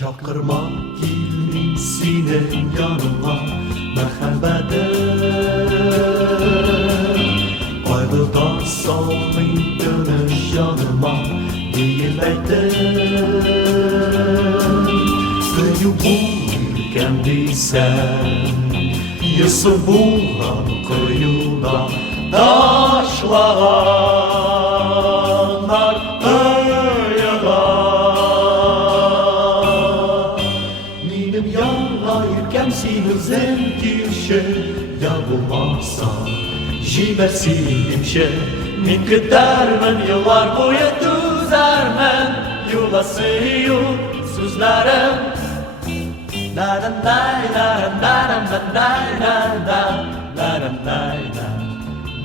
Çakırma gelin senin yanıma merhabedim. Ayrıldan salmayın dönüş yanıma değileydim. Köyü bulurken değilsen Yısı bulan köyüne taşlanlar Benim yanayırken seni zengilşe Yapılmazsa jibersimşe Min gidermen yıllar boyu düzermen Yulasıyım sözlerim Naram nay naram naram nay naram naram nay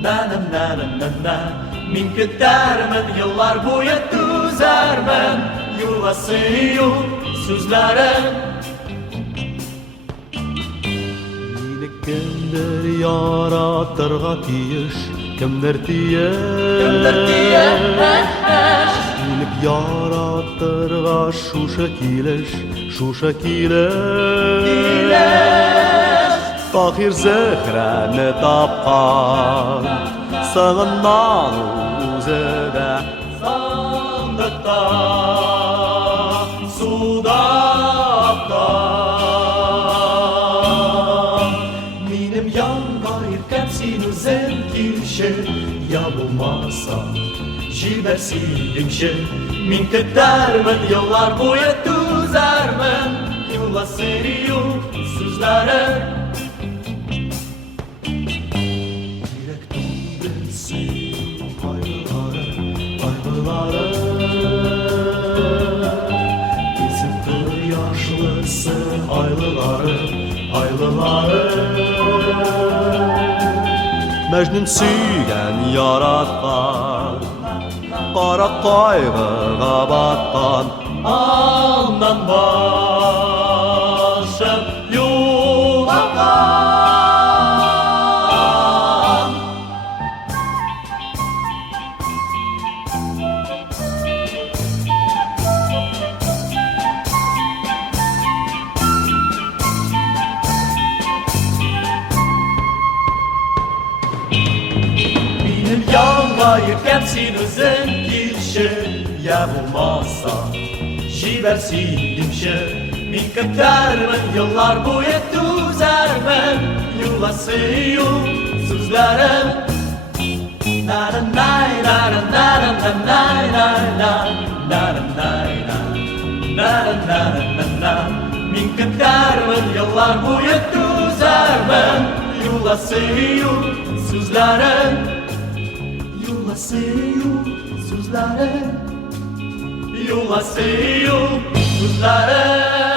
naram naram Min gidermen yıllar boyu düzermen Yulasıyım sözlerim Kimdir yaratırga tiyiş, kimdir tiyiş Bilip yaratırga şuşa kiliş Fakir zehreni tapkan, sağından uzede Sandıkta, sudakta Yanayırken seni zengilşe Yapılmazsa jibersimşe Min gidermen yıllar boyu düzermen Yulasıyım sözlerim Direkten bilsin ayrıları Bizim kır yaşlısı aylıları Mecnun süyen yaratkan Kara kaygıga batkan Alndan başım yulakan Yanayırken seni zengilşe Yapılmazsa jibersimşe Min gidermen yıllar boyu düzermen Yulasıyım sözlerim Naram nay naram naram nay naram naram nay naram Min gidermen yıllar boyu düzermen Yulasıyım sözlerim Yulasıyım sözlerim Yulasıyım sözlerim